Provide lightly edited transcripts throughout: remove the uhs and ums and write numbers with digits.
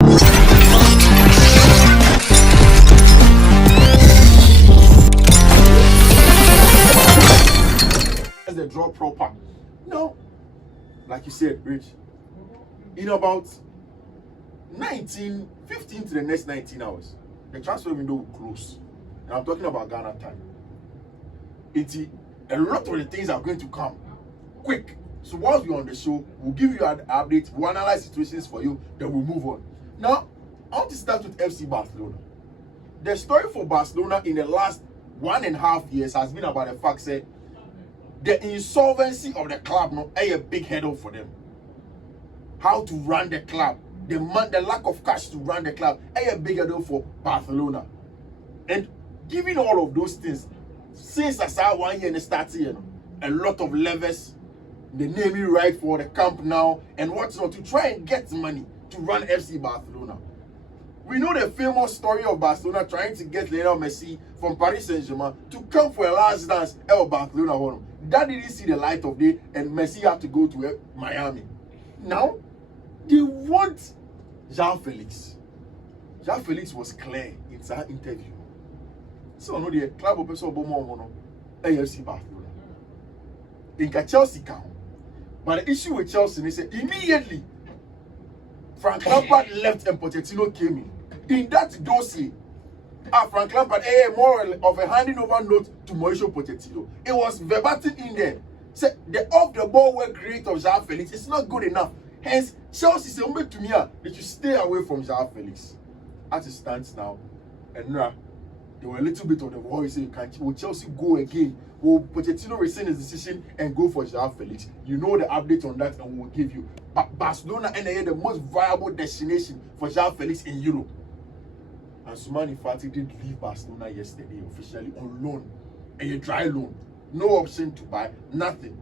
The draw proper. No, like you said, Rich, in about 15 to the next 19 hours, the transfer window will close. And I'm talking about Ghana time. A lot of the things are going to come quick. So whilst we're on the show, we'll give you an update, we'll analyze situations for you, then we'll move on. Now, I want to start with FC Barcelona. The story for Barcelona in the last 1.5 years has been about the fact that the insolvency of the club no a big headache for them. How to run the club, the lack of cash to run the club, a big headache for Barcelona. And given all of those things, since I saw 1 year and started, a lot of levers, the naming right for the camp now, and what's not to try and get money to run FC Barcelona. We know the famous story of Barcelona trying to get Lionel Messi from Paris Saint-Germain to come for a last dance at Barcelona. That didn't see the light of day, and Messi had to go to Miami. Now, they want Felix. Felix was clear in that interview. So, no, the club of AFC Barcelona. In Chelsea count. But the issue with Chelsea is that immediately Frank Lampard left and Pochettino came in. In that dossier, Frank Lampard more of a handing over note to Mauricio Pochettino. It was verbatim in there. Say the off the ball work rate of Felix is not good enough. Hence, Chelsea say to me that you stay away from Felix. As it stands now, and there were a little bit of the voice saying, will Chelsea go again? Will Pochettino rescind his decision and go for Felix? You know the update on that, and we'll give you. But Barcelona and the most viable destination for Felix in Europe. And Sumani Fati did leave Barcelona yesterday officially on loan, a dry loan, no option to buy, nothing.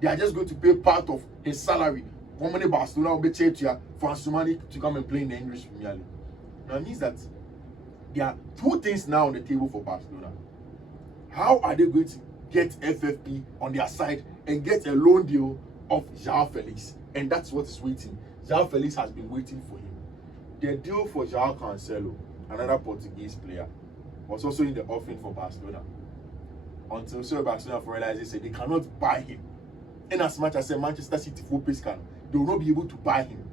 They are just going to pay part of his salary. How many Barcelona will be paid for Sumani to come and play in the English Premier League? Now it means that there are two things now on the table for Barcelona. How are they going to get FFP on their side and get a loan deal of Felix? And that's what is waiting. Felix has been waiting for him. The deal for João Cancelo, another Portuguese player, was also in the offering for Barcelona. Until Barcelona realized they cannot buy him. In as much as Manchester City Focus can, they will not be able to buy him.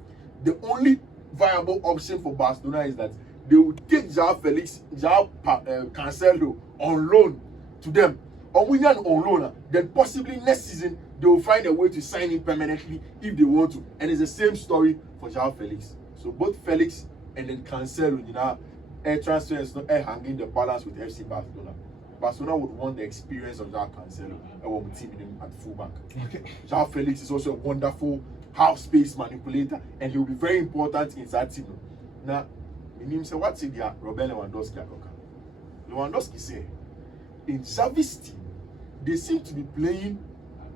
The only viable option for Barcelona is that they will take Felix, Cancelo on loan to them. On loan, then possibly next season they will find a way to sign him permanently if they want to. And it's the same story for Felix. So both Felix and then Cancelo, air transfer is not hanging the balance with FC Barcelona. Barcelona would want the experience of Cancelo and team him at fullback. Okay. Felix is also a wonderful half space manipulator, and he will be very important in that team. Now, in him say what's it there? Robert Lewandowski. Lewandowski say in Xavi's team, they seem to be playing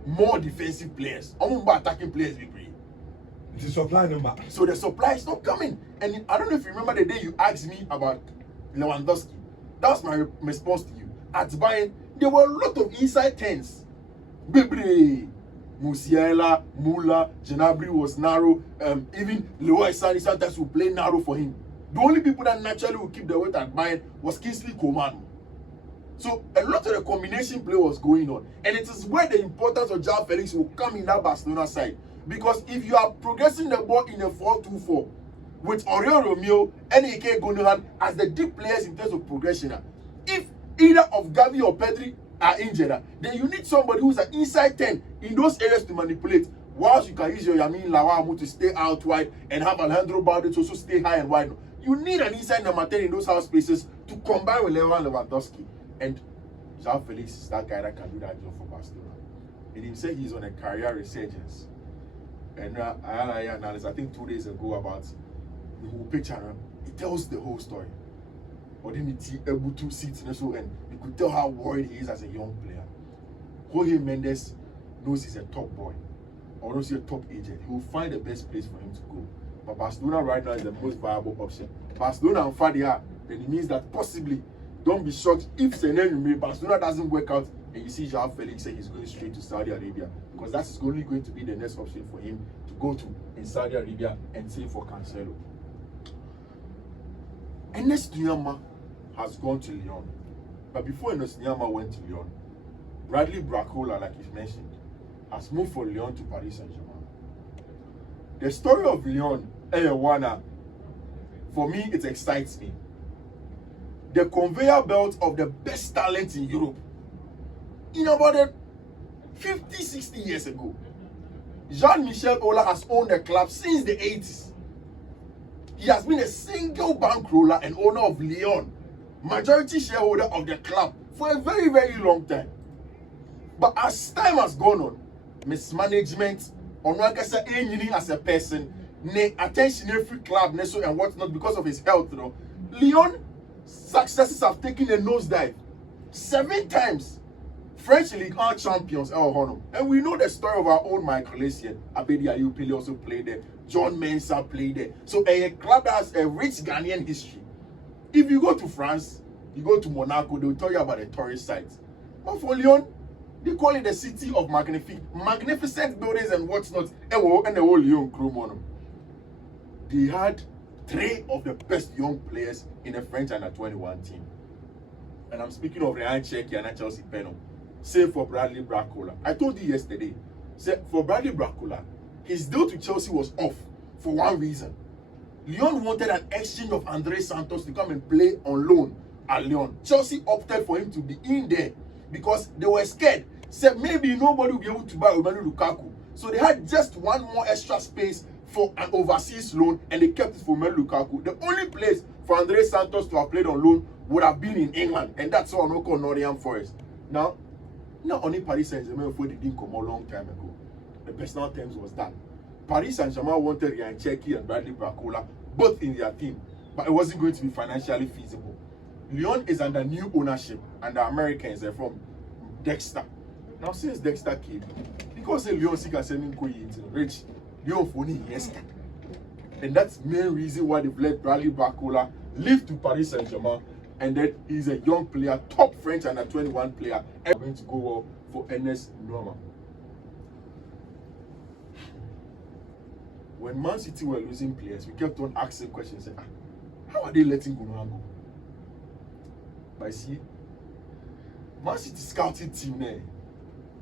more defensive players, more attacking players. The supply number. So the supply is not coming. And I don't know if you remember the day you asked me about Lewandowski. That was my response to you. At Bayern, there were a lot of inside tens. Bebre, Musiala, Mula, Gnabry was narrow. Even Leroy Sané sometimes will play narrow for him. The only people that naturally would keep the weight at Bayern was Kingsley Coman. So a lot of the combination play was going on. And it is where the importance of João Felix will come in that Barcelona side. Because if you are progressing the ball in a 4-2-4 with Oriol Romeo and Ike Gundogan as the deep players in terms of progression, if either of Gavi or Pedri are injured, then you need somebody who's an inside 10 in those areas to manipulate. Whilst you can use your Yamin Lawamu to stay out wide and have Alejandro Balde to also stay high and wide. You need an inside number 10 in those house spaces to combine with Lewandowski. And João Felix is that guy that can do that job for Barcelona. And he said he's on a career resurgence. And I analyzed, I think 2 days ago, about the whole picture. It tells the whole story. Or didn't he able to sit in the show, and you could tell how worried he is as a young player. Jorge Mendes knows he's a top boy, or knows he's a top agent. He will find the best place for him to go. But Barcelona right now is the most viable option. Barcelona and Fadia, then it means that possibly, don't be shocked if Barcelona doesn't work out and you see João Felix say he's going straight to Saudi Arabia, because that is only going to be the next option for him to go to in Saudi Arabia and save for Cancelo. Ernest Nyama has gone to Lyon. But before Ernest Nyama went to Lyon, Bradley Barcola, like you've mentioned, has moved from Lyon to Paris Saint-Germain. The story of Lyon, for me, it excites me. The conveyor belt of the best talent in Europe. In about 50, 60 years ago, Jean-Michel Aulas has owned the club since the 80s. He has been a single bankroller and owner of Lyon, majority shareholder of the club for a very, very long time. But as time has gone on, mismanagement, Onwakasa Enyini as a person, attention every club, and whatnot because of his health, you know. Lyon successes have taken a nosedive 7 times. French League 1 champions, and we know the story of our own Michael Essien. Abedi Ayupele also played there. John Mensah played there. So a club that has a rich Ghanaian history. If you go to France, you go to Monaco, they will tell you about the tourist sites. But for Lyon, they call it the city of magnificent buildings and whatnot. And the whole Lyon crew. They had 3 of the best young players in the French under-21 team. And I'm speaking of Ryan Cherki and Chelsea Penno. Same for Bradley Barcola. I told you yesterday, for Bradley Barcola, his deal to Chelsea was off for one reason. Lyon wanted an exchange of Andre Santos to come and play on loan at Lyon. Chelsea opted for him to be in there because they were scared. Said maybe nobody will be able to buy Romelu Lukaku. So they had just one more extra space for an overseas loan and they kept it for Romelu Lukaku. The only place for Andre Santos to have played on loan would have been in England, and that's all no called Nottingham Forest. Now, not only Paris Saint-Germain before they didn't come a long time ago. The personal terms was done. Paris Saint-Germain wanted Ryan Cherki and Bradley Barcola both in their team, but it wasn't going to be financially feasible. Lyon is under new ownership, and the Americans are from Dexter. Now, since Dexter came, because Lyon is sending rich, Lyon for yes. And that's the main reason why they've let Bradley Barcola leave to Paris Saint-Germain. And then he's a young player, top French under-21 player, and going to go for Ernest Nyama. When Man City were losing players, we kept on asking questions. How are they letting Gundogan go? But see, Man City scouting team there,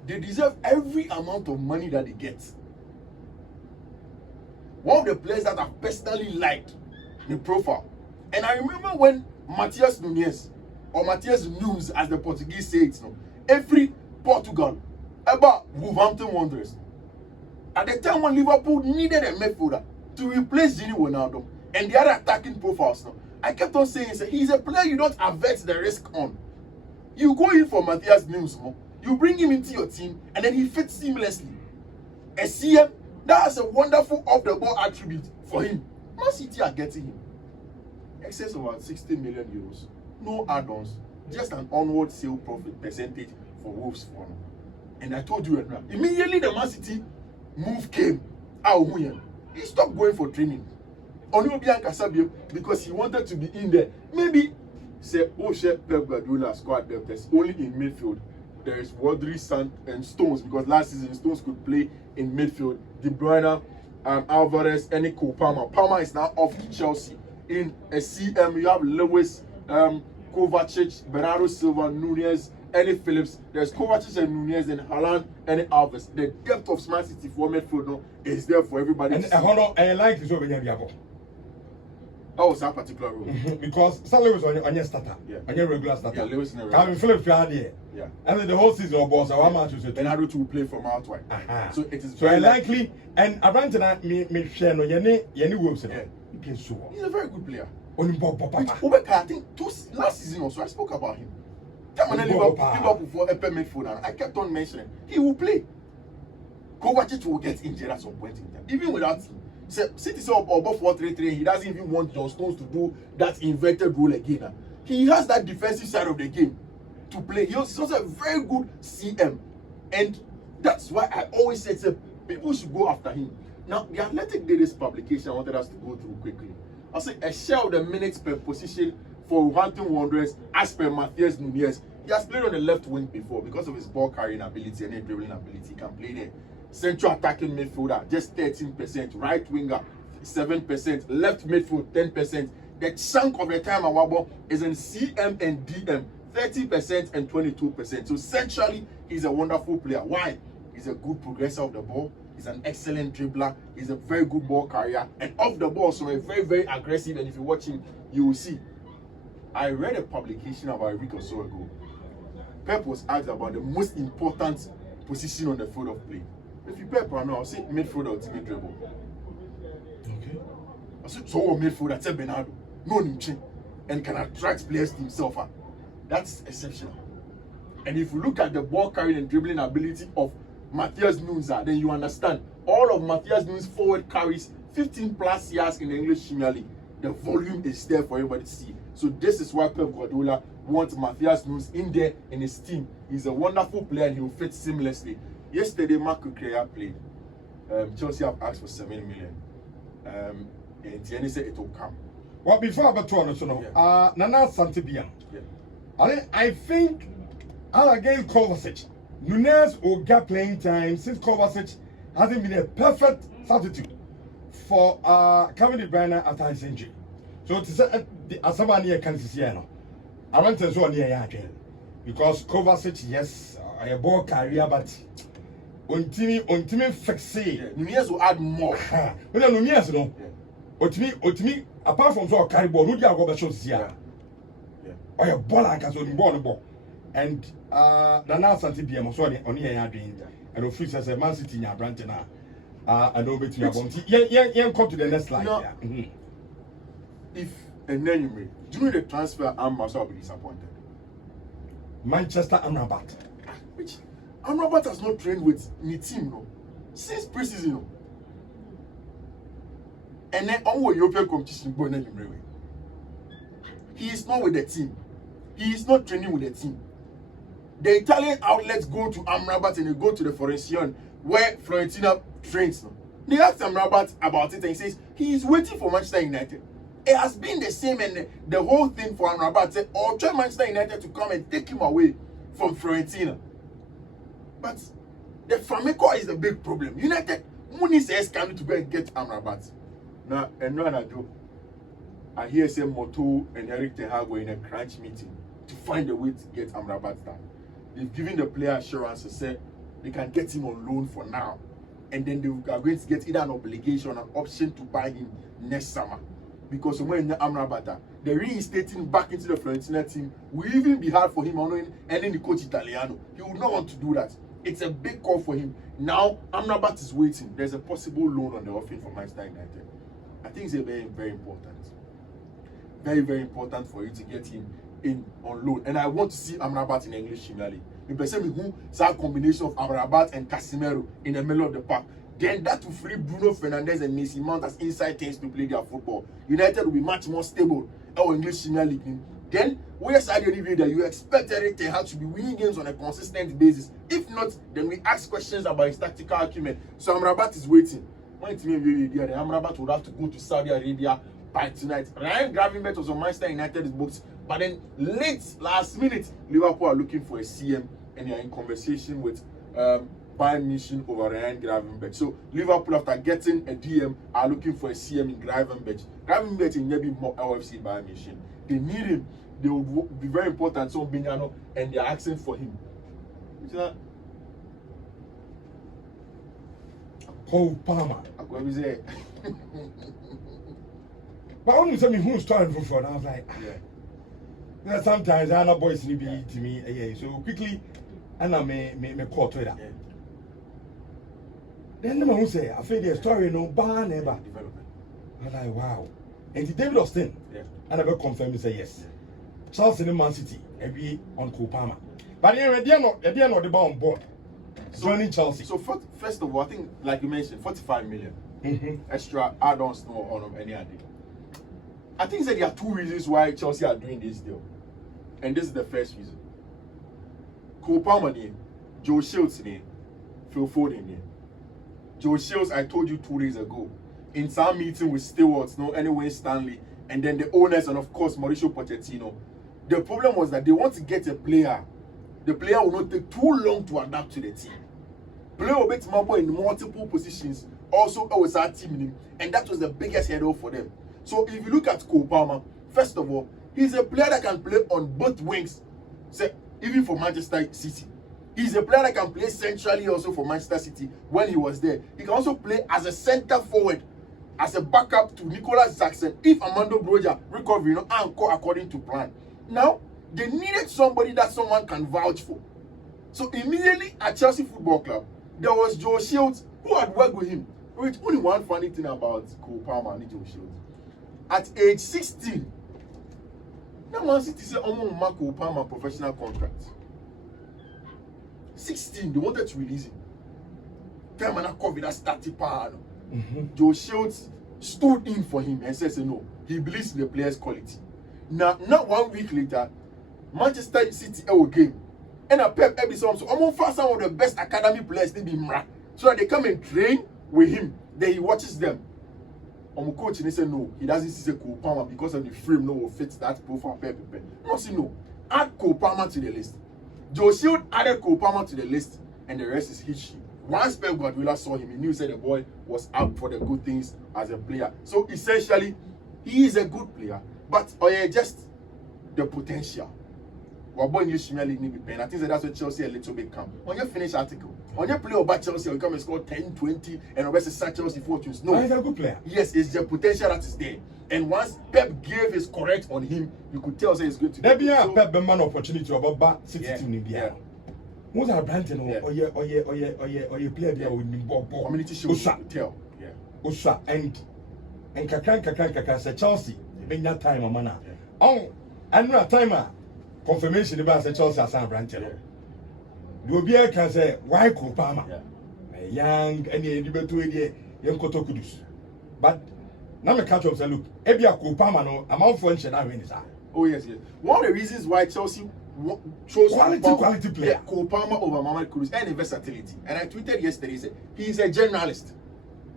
they deserve every amount of money that they get. One of the players that I personally liked the profile, and I remember when Matheus Nunes, or Matheus Nunes as the Portuguese say it, every Portugal about Wolverhampton Wanderers. At the time when Liverpool needed a midfielder to replace Gini Wijnaldum and the other attacking profiles, I kept on saying he's a player you don't avert the risk on. You go in for Matheus Nunes, you bring him into your team, and then he fits seamlessly. A CM, that has a wonderful off-the-ball attribute for him. Man City are getting him. Excess of about 60 million euros. No add-ons. Just an onward sale profit percentage for Wolves for now. And I told you, immediately the Man City move came, he stopped going for training. Because he wanted to be in there. Maybe say, Pep Guardiola squad depth is only in midfield. There is Rodri, Sant, and Stones, because last season Stones could play in midfield. De Bruyne, Alvarez, and Nico Palmer. Palmer is now off to Chelsea. In a CM, you have Lewis, Kovacic, Bernardo Silva, Nunes, and Felix. There's Kovacic and Nunes and Haaland and Alves. The depth of Man City for midfield now is there for everybody. And I like this over here. Oh, it's that particular role. Because Stanley was on your starter, on your regular starter. Yeah, Lewis in a Calvin Phillips here. Yeah. And then the whole season of boss, our match was a Bernardo to play from out wide. So it is. So I likely and around tonight me share no Yenny Wolves. Yeah. He's a very good player. Which I think last season also I spoke about him. Liverpool for a midfielder. I kept on mentioning he will play. Kovacic will get injured at some point in time. Even without him. City saw above 4-3-3, he doesn't even want John Stones to do that inverted role again. He has that defensive side of the game to play. He's also a very good CM. And that's why I always said people should go after him. Now, the Athletic did this publication I wanted us to go through quickly. I'll say a share of the minutes per position for Wolverhampton Wanderers as per Matheus Nunes. He has played on the left wing before because of his ball carrying ability and dribbling ability. He can play there. Central attacking midfielder, just 13%. Right winger, 7%. Left midfield, 10%. the chunk of the time our ball is in CM and DM, 30% and 22%. So essentially, he's a wonderful player. Why? He's a good progressor of the ball. He's an excellent dribbler. He's a very good ball carrier. And off the ball, so very, very aggressive. And if you watch him, you will see. I read a publication about a week or so ago. Pep was asked about the most important position on the field of play. If you Pep right now, I'll say midfield or ultimate dribble. Okay. I said, so midfield, that's a Bernardo. No him and can attract players to himself. That's exceptional. And if you look at the ball carrying and dribbling ability of Matheus Nunes, then you understand all of Matheus Nunes' forward carries 15 plus years in the English Premier League. The volume is there for everybody to see. So this is why Pep Guardiola wants Matheus Nunes in there in his team. He's a wonderful player and he will fit seamlessly. Yesterday, Mark Kukurea played. Chelsea have asked for 7 million. And Tierney said it will come. Well, before I go on, Nana Santibian. Yeah. I think against Kovacic, Nunes will get playing time since Kovacic hasn't been a perfect substitute for Kevin De Bruyne after his injury. So to say the Asabani can see I went to one near because Kovacic, yes, a ball carrier, but Untimi fixe. Nunes will add more. But then Nunes, no. Ultimi, apart from so carry ball, Rudy Agoba shows here. Or a ball like as on ball. And Nana Santibian, so on here doing. And of course, as a Man City in your branch now. And over to your bounty. Yeah, come to the next slide. No. If and then you may during the transfer, I'm also be disappointed. Manchester Amrabat. Which Amrabat has not trained with the team, no, since preseason, no. And then on European competition, he is not with the team. He is not training with the team. The Italian outlets go to Amrabat and they go to the Florentino where Florentina trains. No. They asked Amrabat about it and he says he is waiting for Manchester United. It has been the same and the whole thing for Amrabat said, or try Manchester United to come and take him away from Florentina. But the Flamenco is the big problem. United money says coming to go and get Amrabat. Now, and no I do. I hear say Moto and Eric Ten Hag were in a crunch meeting to find a way to get Amrabat done. They've given the player assurance to say they can get him on loan for now. And then they are going to get either an obligation or an option to buy him next summer. Because when Amrabat, the reinstating back into the Florentina team will even be hard for him and then the coach Italiano. He would not want to do that. It's a big call for him. Now Amrabat is waiting. There's a possible loan on the offering for Manchester United. I think it's a very, very important. Very, very important for you to get him in on loan. And I want to see Amrabat in the English Premier League. The person who saw a combination of Amrabat and Casemiro in the middle of the park. Then that will free Bruno Fernandes and Mason Mount as inside things to play their football. United will be much more stable. Our English Premier League. Then, where's the only that you expect Eric Ten Hag to be winning games on a consistent basis? If not, then we ask questions about his tactical acumen. So Amrabat is waiting. When it's me, Amrabat would have to go to Saudi Arabia by tonight. Ryan Gravenberch was on Manchester United's books, but then last minute, Liverpool are looking for a CM and they are in conversation with Bayern Munich over Ryan Gravenberch. So Liverpool, after getting a DM, are looking for a CM in Gravenberch. Gravenberch in maybe more LFC Bayern Munich. They need him. They will be very important. So Bignano, and they are asking for him. Cole Palmer. But I only tell me who's starting for fun. I was like, yeah. Sometimes I know boys need to me. Yeah. So quickly, and I may call to that. Then the man who say, I feel the story no bar never development. I'm like, wow. And the David Austin, and I will confirm and say yes. Chelsea in Man City, every on Cole Palmer. But anyway, they are not the ball on board. Joining Chelsea. So first of all, I think, like you mentioned, 45 million extra add-ons on any other. I think that there are two reasons why Chelsea are doing this deal. And this is the first reason. Cole Palmer name, Joe Shields name, Phil Foden name. Joe Shields, I told you 2 days ago, in some meeting with Stewards, anyway, Stanley, and then the owners, and of course, Mauricio Pochettino. The problem was that they want to get a player. The player will not take too long to adapt to the team. Player will make Mabo in multiple positions, also with our team, and that was the biggest hurdle for them. So if you look at Cole Palmer, first of all, he's a player that can play on both wings, say, even for Manchester City. He's a player that can play centrally also for Manchester City when he was there. He can also play as a center forward, as a backup to Nicolas Jackson if Armando Broja recovery, encore according to plan. Now, they needed somebody that someone can vouch for. So immediately at Chelsea Football Club, there was Joe Shields who had worked with him. With only one funny thing about Cole Palmer and Joe Shields. At age 16, now Man City said, "I'm going to mark Cole Palmer professional contract." 16, they wanted to release him. Time and COVID that started power. Joe Shields stood in for him and said, "No, he believes in the player's quality." Now, not 1 week later, Manchester City game. And a Pep every song. So I'm going to find some of the best academy players to be Mra. So that they come and train with him. Then he watches them. Coach and he said no, he doesn't see Cole Palmer because of the frame no will fit that profile Pep. No, see no. Add Cole Palmer to the list. Joe Shield added Cole Palmer to the list, and the rest is history. Once Pep Guardiola saw him, he knew said the boy was out for the good things as a player. So essentially, he is a good player, but just the potential. I think that's what Chelsea a little bit come. On your finish article, on your play about Chelsea, you come and score 10, 20, and obviously such Chelsea fortunes. No, he's a good player. Yes, it's the potential that is there. And once Pep gave his correct on him, you could tell say he's going to. There be a Pep man opportunity about City team in India. Most are Branton or you play there with ball. Community show tell. Yeah. Usa and Kakran say Chelsea. Bring that time a manner. Oh, and no timer. Confirmation about Chelsea as Branton. The Obia can say why Cole Palmer? Young and the debate young Kotokudus. But now me catch up say look, Ebia Cole Palmer no amount for inch that win is. Oh yes. One of the reasons why Chelsea chose quality player Cole Palmer over Mamadou Kudus and the versatility. And I tweeted yesterday, said he's a generalist.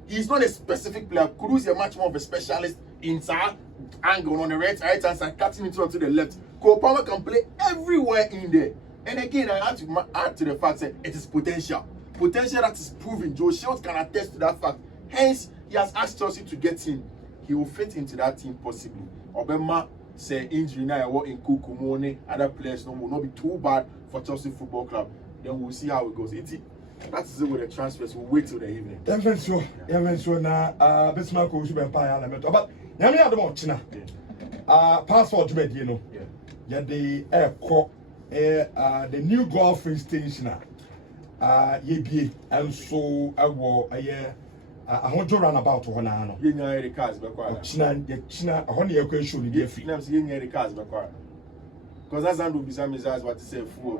He's not a specific player. Kudus is much more of a specialist inside angle on the right hand side, cutting it onto the left. Cole Palmer can play everywhere in there. And again, I have to add to the fact that it is potential. Potential that is proven. Joe Shields can attest to that fact. Hence, he has asked Chelsea to get him. He will fit into that team possibly. Obama say injury now in Kukumone, other players will not be too bad for Chelsea Football Club. Then we'll see how it goes. That's it with the transfers. We'll wait till the evening. So now, Bismarck will be empire. But Yami had China. Passport to make the airport, the new golfing station. Ye and so I will I want to run about one hour. You know the cars China, only a question. You know the cars because that's not beside me. That's what to say. Fool,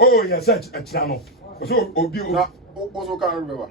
oh yes, a channel. So, also can't remember.